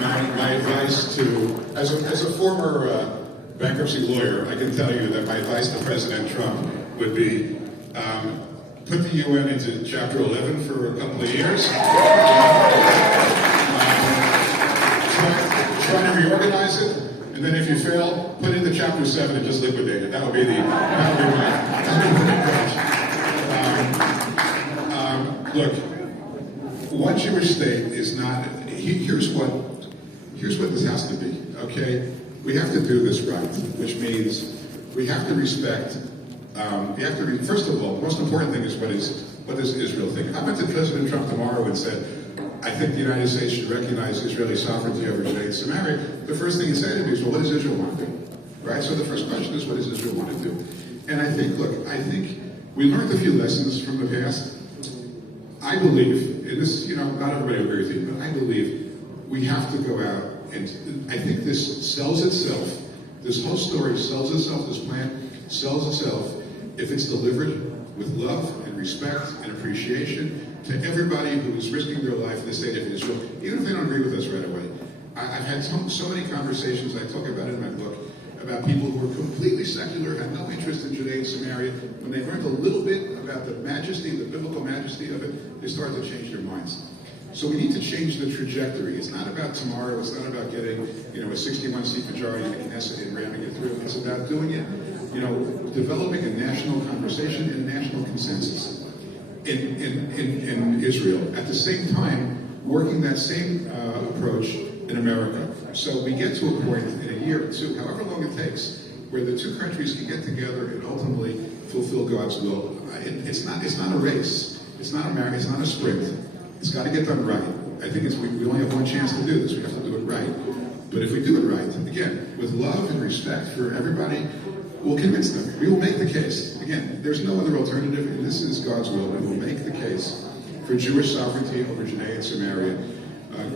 my advice to, as a former bankruptcy lawyer, I can tell you that my advice to President Trump would be, put the UN into Chapter 11 for a couple of years. Try to reorganize it, and then if you fail, put it into Chapter 7 and just liquidate it. That would be my approach. Look, one Jewish state is not. Here's what this has to be. Okay, we have to do this right, which means we have to respect. First of all, the most important thing is what does Israel think? I went to President Trump tomorrow and said, I think the United States should recognize Israeli sovereignty over Judea and Samaria. The first thing he said to me is, well, what does Israel want to do? Right? So the first question is, what does Israel want to do? And I think we learned a few lessons from the past. I believe, and this, not everybody will agree with you, but I believe we have to go out, and I think this sells itself. This whole story sells itself, this plan sells itself if it's delivered with love and respect and appreciation to everybody who is risking their life in the state of Israel, even if they don't agree with us right away. I've had so many conversations, I talk about it in my book, about people who are completely secular, had no interest in Judea and Samaria. When they learned a little bit about the majesty, the biblical majesty of it, they started to change their minds. So we need to change the trajectory. It's not about tomorrow. It's not about getting, a 61-seat majority in the Knesset and ramming it through. It's about doing it, developing a national conversation and national consensus in Israel. At the same time, working that same approach in America. So we get to a point in a year or two, however long it takes, where the two countries can get together and ultimately fulfill God's will. It's not a race. It's not a marathon. It's not a sprint. It's got to get done right. I think we only have one chance to do this. We have to do it right. But if we do it right, again, with love and respect for everybody, we'll convince them. We will make the case. Again, there's no other alternative, and this is God's will. We will make the case for Jewish sovereignty over Judea and Samaria,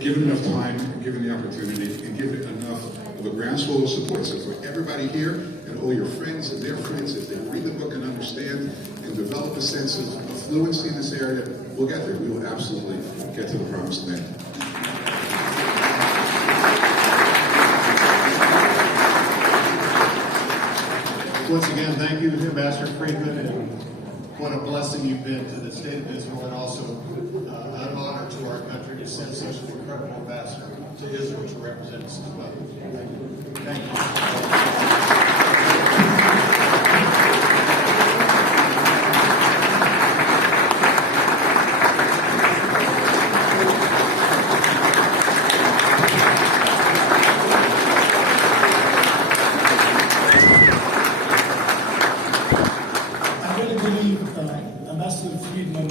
given enough time, given the opportunity, and given enough of a groundswell of support. So for everybody here, and all your friends and their friends, if they read the book and understand and develop a sense of fluency in this area, we'll get there. We will absolutely get to the promised land. Once again, thank you, Ambassador Friedman, and what a blessing you've been to the state of Israel, and also an honor to our country to send such an incredible ambassador to Israel to represent us as well. Thank you. Thank you. I really believe Ambassador Friedman